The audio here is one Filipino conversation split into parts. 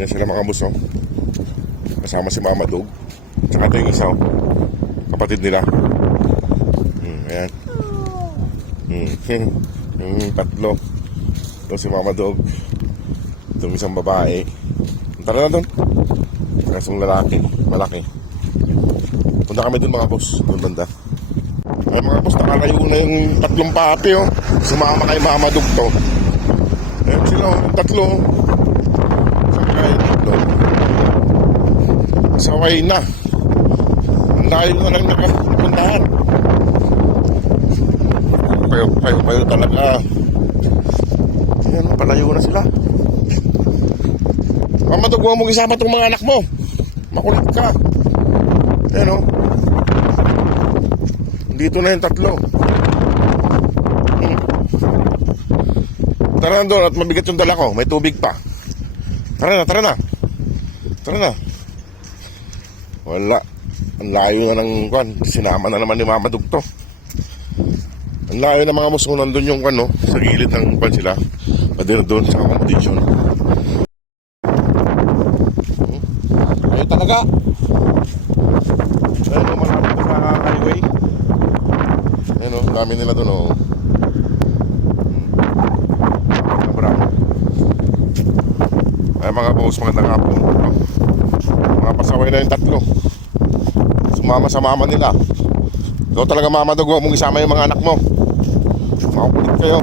Ayan sila mga boss, oh. Kasama si Mama Dog. Tsaka ito yung isa, oh. Kapatid nila. Ayan. Yung tatlo. Ito si Mama Dog. Itong isang babae. Tara na doon. Kasong lalaki, malaki. Punta kami doon mga boss. Doon banda. Ay mga boss, nakalayo na yung tatlong papi, oh. Sumama kay Mama Dog to. Ayan sila, oh. Yung tatlo. Sakay tatlo. Saway na. Ang layo na lang nakapuntahan. Payo talaga. Ayan, palayo na sila. Mama Dog, huwag mong isama itong mga anak mo. Makulit ka. Ayan, oh. Dito na yung tatlo. Tara na doon at mabigat yung dala ko. May tubig pa. Tara na, tara na. Tara na. Wala. Ang layo na ng kwan. Sinama na naman ni Mama Dog to. Ang layo na mga boss. Kung nandun yung kwan, no? Sa gilid ng kwan sila. Pwede na doon sa accommodation. Layo talaga. Ayun o, malapit na sa highway. Ayun o, dami nila doon o. Brown. Ay mga boss, magandang hapon. Mga pasaway na yung tatlo. Sumama sa mama nila. Ikaw talaga Mama Dog, huwag mong isama yung mga anak mo. Makukulit kayo.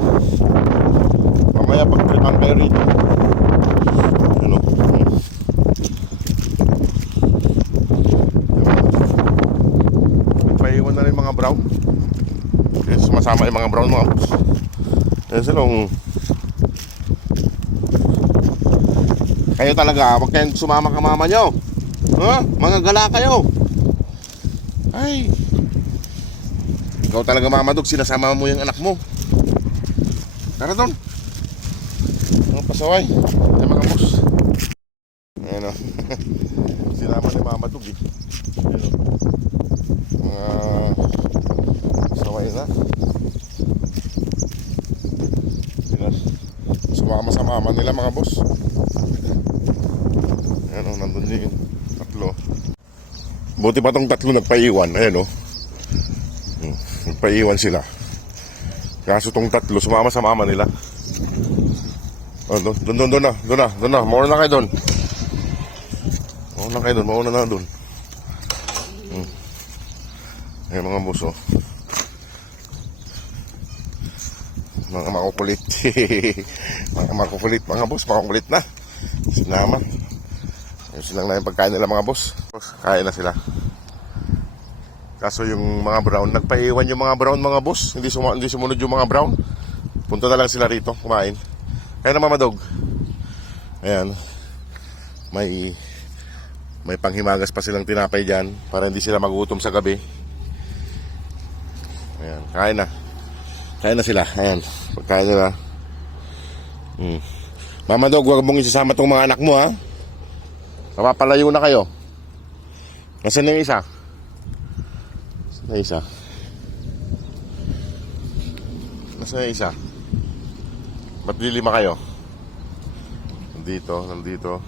Mamaya pag-tripan kayo rito. Ayun o. Nagpaiwan na rin mga brown. Kasi sumasama yung mga brown mga boss. Ayun sila. Kayo talaga, huwag kayong sumama ka mama nyo. Huh? Mga gala kayo. Ay. Ikaw talaga Mama Dog, sinasama mo yung anak mo. Tara doon. Mga pasaway. Ay mga boss. Ayan o. Sinama ni Mama Dog eh. Ayan o. Mga pasaway na. Sumama sa mama nila mga boss. Ayan o, nandun yung tatlo. Buti pa tong tatlo nagpaiwan. Ayan o. Nagpaiwan sila. Kaso tong tatlo sumama sa mama nila. Oh, doon na. Mauna na kayo doon. Mauna na doon. Ayan mga boss, oh. Mga makukulit. Mga boss, makukulit na. Sinama. Ayun silang na yung pagkain nila mga boss. Kain na sila. Kaso yung mga brown, nagpaiwan yung mga brown mga boss. Hindi sumunod yung mga brown. Punta na lang sila rito, kumain. Kaya na Mama Dog. Ayan. May panghimagas pa silang tinapay dyan para hindi sila magutom sa gabi. Ayan, kain na sila. Ayan, pagkain nila. Mama Dog, huwag mong isasama tong mga anak mo ha. Mapapalayo na kayo. Nasaan yung isa? Nasaan yung isa? Ba't lilima kayo? Nandito.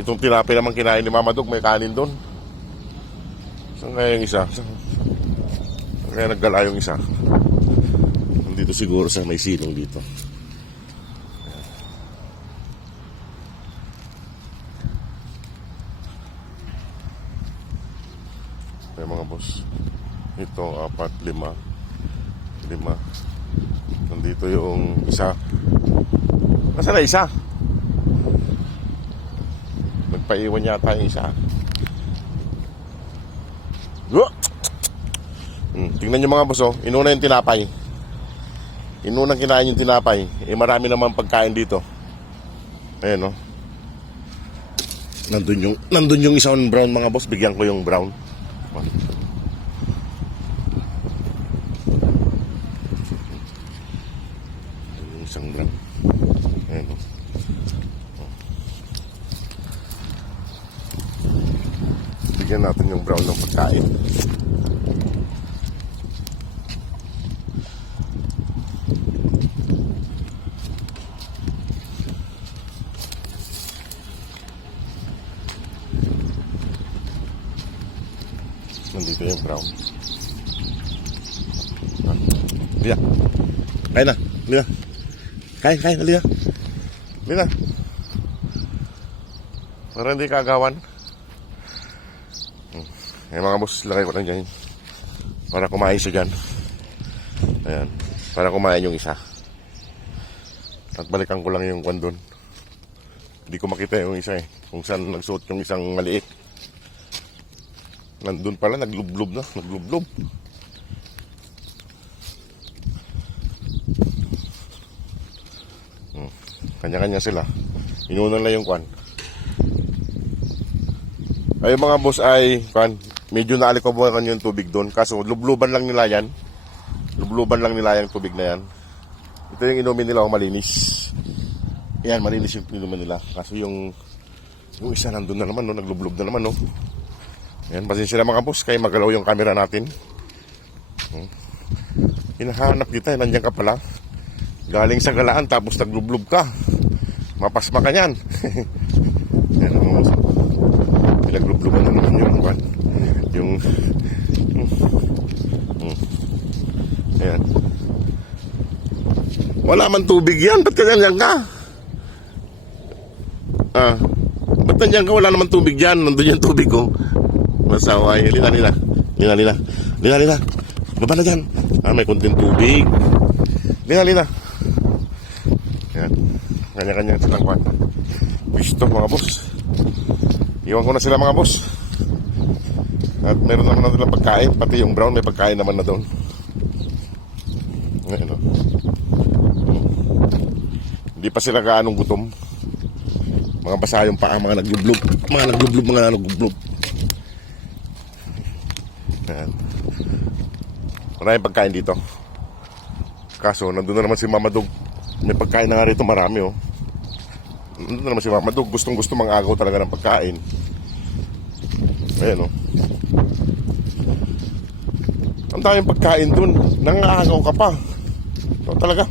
Itong tinapay naman kinain ni Mama Dog, may kanin doon. Saan kaya yung isa? Saan kaya naggala yung isa? Nandito siguro sa may silong dito. Ayan mga boss. Ito, 4, 5. Nandito yung isa. Nasaan na isa? Nagpaiwan yata yung isa. Tingnan nyo mga boss, oh. Inuna yung tinapay. Inunang kinain yung tinapay. Marami naman pagkain dito. Ayan, oh. Nandun yung isang brown mga boss. Bigyan ko yung brown. Yung isang brown. Ayan, oh. Bigyan natin yung brown ng pagkain. Nandito yung brown. Liya. Kain na. Liya. Kain. Liya. Liya. Para hindi kagawan. Ay mga boss, lagay ko lang dyan. Para kumain siya dyan. Ayan. Para kumain yung isa. At balikan ko lang yung kwan doon. Hindi ko makita yung isa eh. Kung saan nagsuot yung isang maliit. Nandun pala, naglublob na. Naglublob. Kanya-kanya sila. Inunan lang yung kwan. Ay mga boss ay kwan. Medyo naalikabuhan yung tubig doon. Kaso lubluban lang nila yan. Lubluban lang nila yung tubig na yan. Ito yung inumin nila, malinis. Yan, malinis yung inumin nila. Kaso yung isa nandun na naman, no? Naglublob na naman, no? Yan, pasensya na mga boss, kaya magalaw yung camera natin. Hinahanap kita, nandiyan ka pala. Galing sa galaan, tapos naglublob ka. Mapasma ka yan. Yan, mga boss. Pinaglubloban na naman yung ayan. Wala man tubig yan. Ba't ganyan ka? Ba't ganyan ka? Wala naman tubig yan. Nandun yung tubig ko. Masaway. Lina. Baba na dyan. May konting tubig. Lina. Ayan. Kanya-kanya silang kwan. Gusto mga boss. Iwan ko na sila mga boss. At meron naman na silang pagkain. Pati yung brown may pagkain naman na doon. Ngayon o. Hindi pa sila gaanong gutom. Mga basa yung paa, mga naglublob. Mga naglublob. Ayan. Maraming pagkain dito. Kaso nandun na naman si Mama Dog. May pagkain na nga rito, marami o. Nandun na naman si Mama Dog. Gustong-gusto mang-agaw talaga ng pagkain. Ayan o. Ang daming pagkain dun. Nangaagaw ka pa. Ito talaga.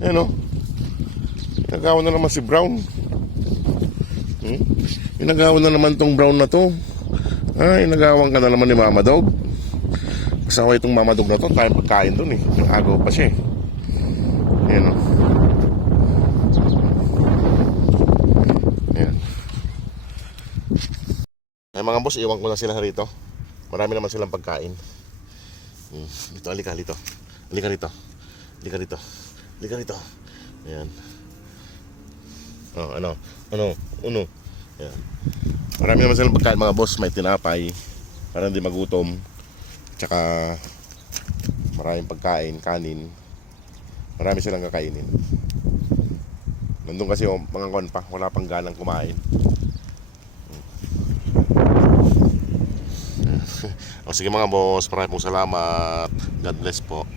Ayan o. Inagawan na naman si Brown. Inagawan na naman tong Brown na to. Inagawan ka na naman ni Mama Dog. Kasawa itong Mama Dog na to. Tayong pagkain dun eh. Nangagaw pa siya eh. Ayan o. Ayan. Ay mga boss, iwan ko na sila rito. Marami naman silang pagkain. Dito, halika rito. Ayan. Ano? Ayan. Marami naman silang pagkain mga boss. May tinapay para hindi magutom. Tsaka maraming pagkain, kanin. Marami silang kakainin. Nandun kasi mga kon pa, wala pang ganang kumain. O sige mga boss, maraming salamat. God bless po.